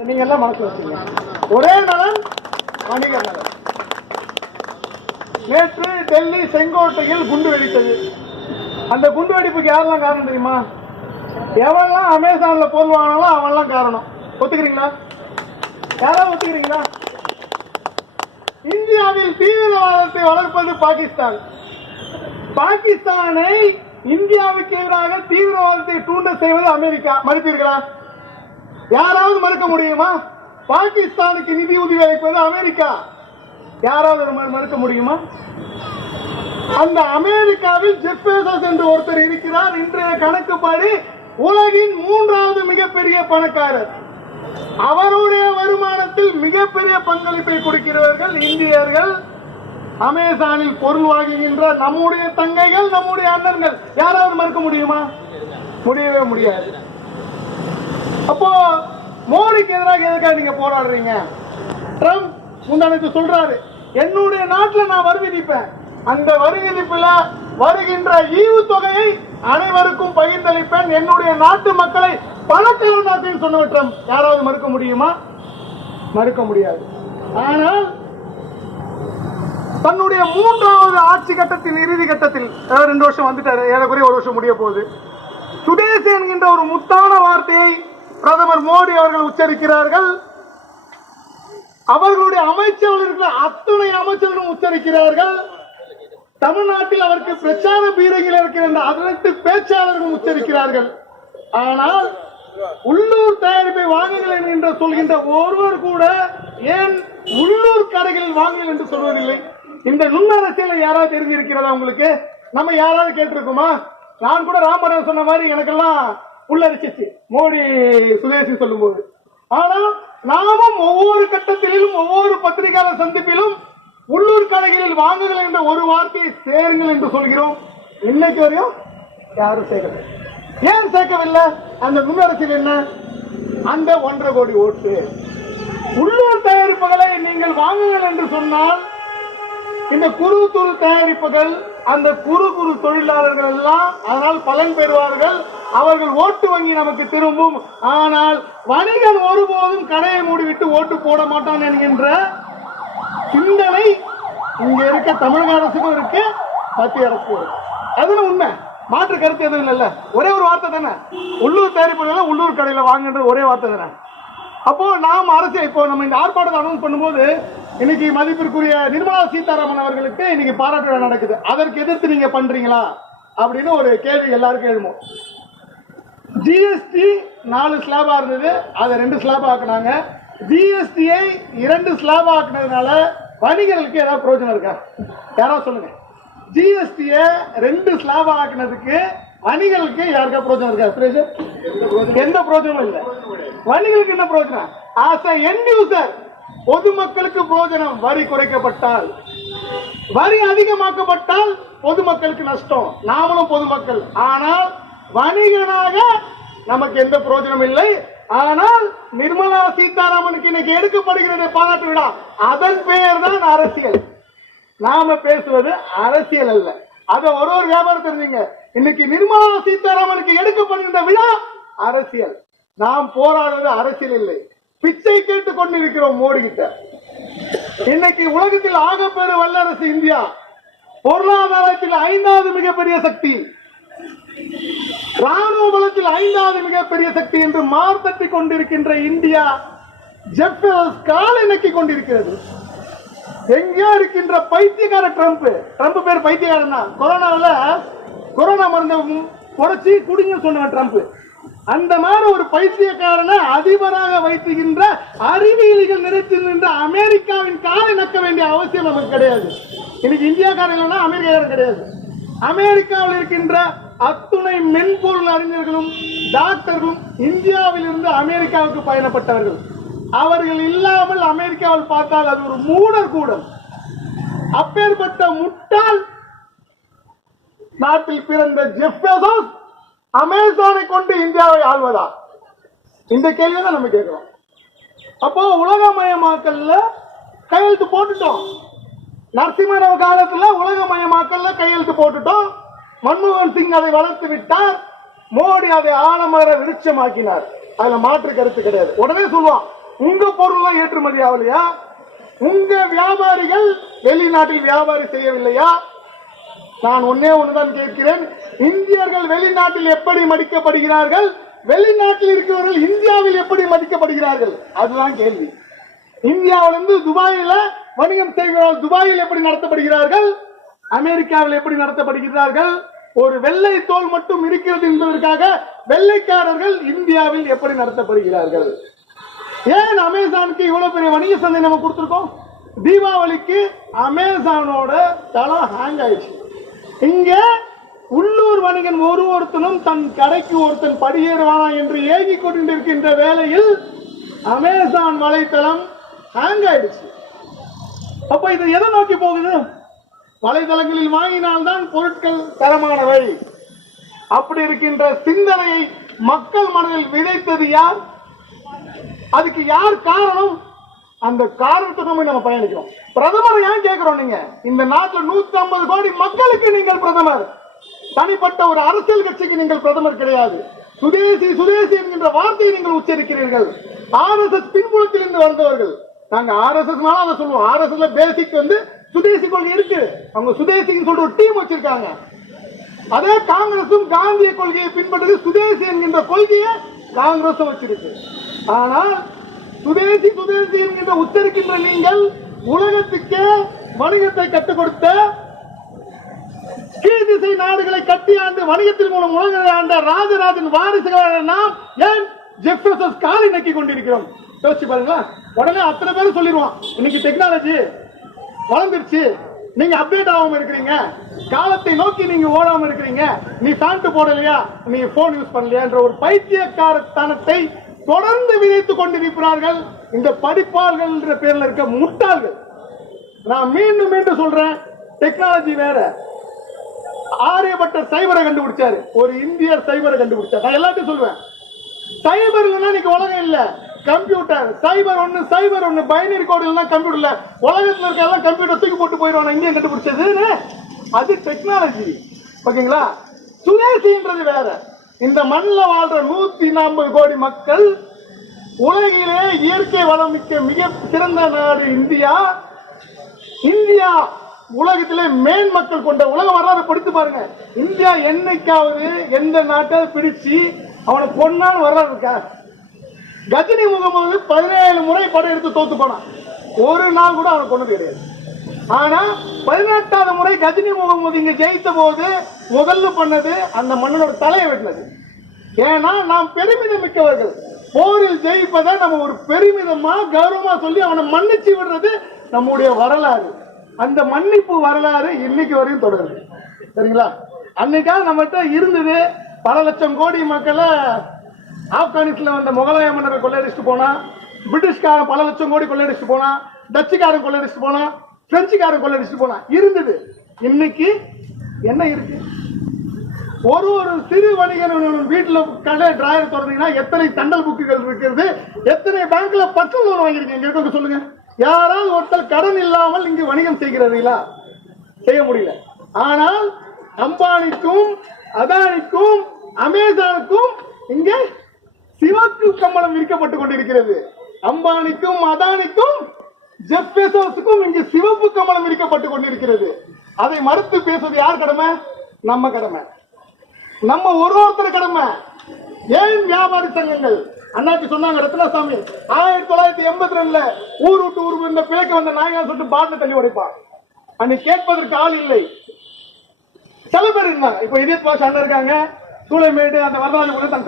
நீங்க எல்லாம் மனசு வச்சீங்க ஒரே நலன் வணிக நலன். நேற்று டெல்லி செங்கோட்டையில் குண்டு வெடித்தது. அந்த குண்டு வெடிப்புக்கு யாரெல்லாம் காரணம் தெரியுமா? எவெல்லாம் அமேசான்ல பொருள் வாங்கினாலும் அவன்லாம் காரணம். ஒத்துக்கிறீங்களா? யாராவது ஒத்துக்கிறீங்களா? இந்தியாவில் தீவிரவாதத்தை வளர்ப்பது பாகிஸ்தான். பாகிஸ்தானை இந்தியாவுக்கு எதிராக தீவிரவாதத்தை தூண்ட செய்வது அமெரிக்கா. மறுப்பீர்களா யாராவது மறுக்க முடியுமா? பாகிஸ்தானுக்கு நிதி உதவி அளிப்பது அமெரிக்கா. யாராவது மறுக்க முடியுமா? அந்த அமெரிக்காவில் ஜெப்பேசஸ் என்று ஒருத்தர் இருக்கிறார். இன்றைய கணக்குப்படி உலகின் மூன்றாவது மிகப்பெரிய பணக்காரர். அவருடைய வருமானத்தில் மிகப்பெரிய பங்களிப்பை கொடுக்கிறவர்கள் இந்தியர்கள். அமேசானில் பொருள் வாங்குகின்ற நம்முடைய தங்கைகள் நம்முடைய அண்ணன்கள். யாராவது மறுக்க முடியுமா? முடியவே முடியாது. அப்போ மோடிக்கு எதிராக எதுக்காக நீங்க போராடுறீங்க? ட்ரம்ப் முந்தானத்து சொல்றாரு என்னுடைய நாட்டில் நான் வரி விதிப்பேன் அந்த வரி விதிப்புல வருகின்ற ஈவு தொகையை அனைவருக்கும் பகிர்ந்தளிப்பேன். என்னுடைய நாட்டு மக்களை பணக்காரனாக்குன்னு சொன்ன ட்ரம்ப். யாராவது மறுக்க முடியுமா? மறுக்க முடியாது. ஆனால் தன்னுடைய மூன்றாவது ஆட்சி கட்டத்தின் இறுதி கட்டத்தில் ரெண்டு வருஷம் வந்துட்டாரு ஏறக்குறைய ஒரு வருஷம் முடிய போகுது. சுதேசி என்கின்ற ஒரு முத்தான வார்த்தையை பிரதமர் மோடி அவர்கள் உச்சரிக்கிறார்கள். அவர்களுடைய அமைச்சர்கள் இருக்கிற அத்துணை அமைச்சர்களும் உச்சரிக்கிறார்கள். தமிழ்நாட்டில் அவருக்கு பிரச்சார பீரங்கில் இருக்கிற அதிரட்டு அனைத்து பேச்சாளர்களும் உச்சரிக்கிறார்கள். ஆனால் உள்ளூர் தயாரிப்பை வாங்குங்கள் என்று சொல்கின்ற ஒருவர் கூட ஏன் உள்ளூர் கடைகளில் வாங்குங்கள் என்று சொல்வதில்லை? இந்த நுண்ணரசியலை யாராவது தெரிஞ்சிருக்கிறதா உங்களுக்கு? நம்ம யாராவது கேட்டிருக்கோமா? நான் கூட ராமராஜ் சொன்ன மாதிரி எனக்கெல்லாம் உள்ளரிச்சிச்சு. மோடி சுதேசி சொல்லும்போது. ஆனால் நாமும் ஒவ்வொரு கட்டத்திலும் ஒவ்வொரு பத்திரிகையாளர் சந்திப்பிலும் உள்ளூர் கடைகளில் வாங்குங்கள் என்ற ஒரு வார்த்தையை சேருங்கள் என்று சொல்கிறோம். இன்னைக்கு வரையும் யாரும் சேர்க்கவில்லை. ஏன் சேர்க்கவில்லை? அந்த முன்னரசில் என்ன? அந்த ஒன்றரை கோடி ஓட்டு. உள்ளூர் தயாரிப்புகளை நீங்கள் வாங்குங்கள் என்று சொன்னால் இந்த குறு குறு தயாரிப்புகள் அந்த குறு குறு தொழிலாளர்கள் எல்லாம் அதனால் பலன் பெறுவார்கள். அவர்கள் ஓட்டு வங்கி நமக்கு திரும்பும். ஆனால் வணிகன் ஒருபோதும் கடையை மூடிவிட்டு ஓட்டு போட மாட்டான் என்கின்ற சிந்தனை இங்க இருக்க தமிழக அரசுக்கும் இருக்கு மத்திய அரசுக்கும் இருக்கு. அதுல உண்மை. மாற்று கருத்து எதுவும் இல்லைல்ல. ஒரே ஒரு வார்த்தை தானே. உள்ளூர் தயாரிப்புகள் உள்ளூர் கடையில் வாங்குன்ற ஒரே வார்த்தை தானே. அப்போ நாம் அரசு இப்போ நம்ம இந்த ஆர்ப்பாட்டத்தை அனௌன்ஸ் பண்ணும்போது இன்னைக்கு மதிப்பிற்குரிய நிர்மலா சீதாராமன் அவர்களுக்கு இன்னைக்கு பாராட்டு நடக்குது. அதற்கு எதிர்த்து நீங்க பண்றீங்களா? அப்படின்னு ஒரு கேள்வி எல்லாருக்கும் எழுமோ ஜிஎஸ்டி நாலு ஸ்லாபாக இருந்தது. அதை ரெண்டு ஸ்லாபாக ஆக்குனாங்க. ஜிஎஸ்டியை இரண்டு ஸ்லாபாக ஆக்குனதுனால வணிகர்களுக்கு ஏதாவது பிரயோஜனம் இருக்கா? யாராவது சொல்லுங்க. ஜிஎஸ்டியை ரெண்டு ஸ்லாபாக ஆக்குனதுக்கு வணிகர்களுக்கு யாருக்கா பிரயோஜனம் இருக்கா சுரேஷ்? எந்த பிரயோஜனமும் இல்லை. வணிகர்களுக்கு என்ன பிரயோஜனம்? ஆஸ் என் யூசர் பொதுமக்களுக்கு பிரயோஜனம் வரி குறைக்கப்பட்டால். வரி அதிகமாக்கப்பட்டால் பொதுமக்களுக்கு நஷ்டம். நாமளும் பொதுமக்கள். ஆனால் வணிகனாக நமக்கு எந்த பிரயோஜனம் இல்லை. ஆனால் நிர்மலா சீதாராமனுக்கு இன்னைக்கு எடுக்கப்படுகிறது பாராட்டு விழா. அதன் பெயர் தான் அரசியல். நாம பேசுவது அரசியல் அல்ல. அத ஒரு ஒரு வியாபாரம் தெரிஞ்சுங்க. இன்னைக்கு நிர்மலா சீதாராமனுக்கு எடுக்கப்படுகின்ற விழா அரசியல். நாம் போராடுவது அரசியல் இல்லை. பிச்சை கேட்டுக் கொண்டிருக்கிறோம் மோடி கிட்ட. இன்னைக்கு உலகத்தில் ஆகப்பெரு வல்லரசு இந்தியா. பொருளாதாரத்தில் ஐந்தாவது மிகப்பெரிய சக்தி. ராணுவ பலத்தில் ஐந்தாவது மிகப்பெரிய சக்தி என்று மார்த்தட்டி கொண்டிருக்கின்ற இந்தியா ஜெப்பஸ் கால் இணக்கி கொண்டிருக்கிறது. எங்கேயோ இருக்கின்ற பைத்தியக்கார ட்ரம்ப் ட்ரம்ப் பேர் பைத்தியக்காரன் தான் கொரோனாவில் கொரோனா மருந்தை குறைச்சி குடிங்க சொன்னவன் ட்ரம்ப். அந்த மாதிரி ஒரு பைத்தியக்காரனை அதிபராக வைத்துகின்ற அறிவியலிகள் நிறைத்து நின்ற அமெரிக்காவின் காலை நக்க வேண்டிய அவசியம் நமக்கு கிடையாது. இன்னைக்கு இந்தியாக்காரன் இல்லைன்னா அமெரிக்காக்காரன் கிடையாது. அமெரிக்காவில் இருக்கின்ற அத்துணை மென்பொருள் அறிஞர்களும் டாக்டர்களும் இந்தியாவில் இருந்து அமெரிக்காவுக்கு பயணப்பட்டவர்கள். அவர்கள் இல்லாமல் அமெரிக்காவில் பார்த்தால் அது ஒரு மூடர் கூடம் அப்பேற்பட்ட முட்டாள் நாட்டில் பிறந்த ஜெஃப் அமேசானை கொண்டு இந்தியாவை ஆள்வதா? இந்த கேள்வி தான் நம்ம கேட்கிறோம். அப்போ உலகமயமாக்கல்ல கையெழுத்து போட்டுட்டோம். நரசிம்மராவ் காலத்துல உலகமயமாக்கல்ல கையெழுத்து போட்டுட்டோம். மன்மோகன் சிங் அதை வளர்த்து விட்டார். மோடி அதை ஆலமர விருட்சமாக்கினார். அதுல மாற்று கருத்து கிடையாது. உடனே சொல்லுவான் உங்க பொருள்லாம் ஏற்றுமதி ஆகலையா? உங்க வியாபாரிகள் வெளிநாட்டில் வியாபாரி செய்யவில்லையா? நான் ஒன்னே ஒன்றுதான் கேட்கிறேன். இந்தியர்கள் வெளிநாட்டில் எப்படி மதிக்கப்படுகிறார்கள்? வெளிநாட்டில் இருக்கிறவர்கள் இந்தியாவில் எப்படி மதிக்கப்படுகிறார்கள்? அதுதான் கேள்வி. இந்தியாவிலிருந்து துபாயில வணிகம் செய்கிறார்கள் துபாயில் எப்படி நடத்தப்படுகிறார்கள்? அமெரிக்காவில் எப்படி நடத்தப்படுகிறார்கள்? ஒரு வெள்ளை தோல் மட்டும் இருக்கிறது என்பதற்காக வெள்ளைக்காரர்கள் இந்தியாவில் எப்படி நடத்தப்படுகிறார்கள்? ஏன் அமேசானுக்கு இவ்வளவு பெரிய வணிக சந்தை நம்ம கொடுத்துருக்கோம்? தீபாவளிக்கு அமேசானோட தளம் ஹேங் ஆயிடுச்சு. இங்க உள்ளூர் வணிகன் ஒரு ஒருத்தனும் தன் கடைக்கு ஒருத்தன் படியேறுவானா என்று ஏங்கிக் கொண்டிருக்கின்ற வேளையில் அமேசான் வலைத்தளம் ஹேங் ஆயிடுச்சு. அப்ப இது எதை நோக்கி போகுது? வலைதளங்களில் வாங்கினால்தான் பொருட்கள் தரமானவை. அப்படி இருக்கின்ற சிந்தனையை மக்கள் மனதில் விதைத்தது யார்? அதுக்கு யார் காரணம்? அந்த காரணத்தை நம்ம பயணிக்கிறோம். பிரதமர் ஏன் கேட்கிறோம் நீங்க? இந்த நாட்டில் நூத்தி ஐம்பது கோடி மக்களுக்கு நீங்கள் பிரதமர். தனிப்பட்ட ஒரு அரசியல் கட்சிக்கு நீங்கள் பிரதமர் கிடையாது. சுதேசி சுதேசி என்கின்ற வார்த்தையை நீங்கள் உச்சரிக்கிறீர்கள். ஆர்எஸ்எஸ் பின்புலத்தில் இருந்து வந்தவர்கள். நாங்க ஆர்எஸ்எஸ் அதை சொல்லுவோம். ஆர்எஸ்எஸ்ல பேசிக் வந்து சுதேசி கொள்கை இருக்கு. அவங்க சுதேசின்னு சொல்ற ஒரு டீம் வச்சிருக்காங்க. அதே காங்கிரசும் காந்திய கொள்கையை பின்பற்றது. சுதேசி என்கின்ற கொள்கையை காங்கிரசும் வச்சிருக்கு. ஆனால் சுதேசி சுதேசி என்கின்ற உச்சரிக்கின்ற நீங்கள் உலகத்துக்கே வணிகத்தை கற்றுக் கொடுத்த கீழ் திசை நாடுகளை கட்டி ஆண்டு வணிகத்தின் மூலம் உலகத்தை ஆண்ட ராஜராஜன் வாரிசுகளான நாம் ஏன் ஜெஃபர்சஸ் காலை நக்கி கொண்டிருக்கிறோம்? யோசிச்சு பாருங்களா உடனே அத்தனை பேரும் சொல்லிடுவான். இன்னைக்கு டெக்னாலஜி வளர்ந்துருச்சு. நீங்க அப்டேட் ஆகாம இருக்கிறீங்க. காலத்தை நோக்கி நீங்க ஓடாம இருக்கிறீங்க. நீ சாண்ட் போடலையா? நீ போன் யூஸ் பண்ணலையான்ற ஒரு பைத்தியக்காரத்தனத்தை தொடர்ந்து விதைத்துக் கொண்டிருக்கிறார்கள் இந்த படிப்பாளர்கள் என்ற பேர்ல இருக்க முட்டாள்கள். நான் மீண்டும் மீண்டும் சொல்றேன் டெக்னாலஜி வேற. ஆரியப்பட்ட சைபரை கண்டுபிடிச்சாரு. ஒரு இந்தியர் சைபரை கண்டுபிடிச்சார். நான் எல்லாத்தையும் சொல்லுவேன் சைபர் இல்லைன்னா இன்னைக்கு உலகம் இல்லை. கம்ப்யூட்டர் சைபர் ஒண்ணு சைபர் ஒண்ணு பைனரி கோடு எல்லாம் கம்ப்யூட்டர்ல. உலகத்துல இருக்க எல்லாம் கம்ப்யூட்டர் தூக்கி போட்டு போயிடுவாங்க இங்கே கண்டுபிடிச்சதுன்னு அது டெக்னாலஜி ஓகேங்களா? சுதேசின்றது வேற. இந்த மண்ணில் வாழ்ற நூத்தி நாற்பது கோடி மக்கள் உலகிலே இயற்கை வளம் மிக்க மிக சிறந்த நாடு இந்தியா. இந்தியா உலகத்திலே மேன் மக்கள் கொண்ட உலக வரலாறு படித்து பாருங்க. இந்தியா என்னைக்காவது எந்த நாட்டை பிடிச்சு அவனை கொன்னான்னு வரலாறு இருக்கா? கஜினி முகமது பதினேழு முறை படையெடுத்து தோத்து போனான். ஒரு நாள் கூட அவனை கொண்டது கிடையாது. ஆனா பதினெட்டாவது முறை கஜினி முகமது இங்க ஜெயித்த போது முதல்ல பண்ணது அந்த மன்னனோட தலையை வெட்டினது. ஏன்னா நாம் பெருமிதம் மிக்கவர்கள். போரில் ஜெயிப்பதை நம்ம ஒரு பெருமிதமா கௌரவமா சொல்லி அவனை மன்னிச்சு விடுறது நம்முடைய வரலாறு. அந்த மன்னிப்பு வரலாறு இன்னைக்கு வரையும் தொடருது. சரிங்களா? அன்னைக்கா நம்மகிட்ட இருந்தது பல லட்சம் கோடி மக்களை ஆப்கானிஸ்தான்ல வந்த முகலாய மன்னரை கொள்ளையடிச்சுட்டு போனா பிரிட்டிஷ்காரன் பல லட்சம் கோடி கொள்ளையடிச்சுட்டு போனா டச்சுக்காரன் கொள்ளையடிச்சுட்டு போனா பிரெஞ்சுக்காரன் கொள்ளையடிச்சுட்டு போனா இருந்தது. இன்னைக்கு என்ன இருக்கு? ஒரு ஒரு சிறு வணிகன் வீட்டில் கடை டிராயர் திறந்தீங்கன்னா எத்தனை தண்டல் புக்குகள் இருக்கிறது? எத்தனை பேங்க்ல பர்சனல் லோன் வாங்கிருக்கீங்க இருக்க சொல்லுங்க. யாராவது ஒருத்தர் கடன் இல்லாமல் இங்கு வணிகம் செய்கிறீர்களா? செய்ய முடியல. ஆனால் அம்பானிக்கும் அதானிக்கும் அமேசானுக்கும் இங்கே சிவப்பு கம்பளம் விற்கப்பட்டு கொண்டிருக்கிறது. அம்பானிக்கும் அதானிக்கும் ஜெப் பெசோஸுக்கும் இங்கு சிவப்பு கம்பளம் விற்கப்பட்டு கொண்டிருக்கிறது. அதை மறுத்து பேசுவது யார் கடமை? நம்ம கடமை. நம்ம ஒரு ஒருத்தர் கடமை. ஏன் வியாபாரி சங்கங்கள்? அண்ணாச்சி சொன்னாங்க ரத்னசாமி ஆயிரத்தி தொள்ளாயிரத்தி எண்பத்தி ரெண்டுல ஊர் விட்டு ஊர் இந்த பிழைக்க வந்த நாயகன் சொல்லிட்டு பாட்டில் தள்ளி உடைப்பான். அன்னைக்கு கேட்பதற்கு ஆள் இல்லை. சில பேர் இருந்தாங்க. இப்ப இதே பாஷா அண்ணன் இருக்காங்க. சூளைமேடு அந்த வரலாறு கூட தன்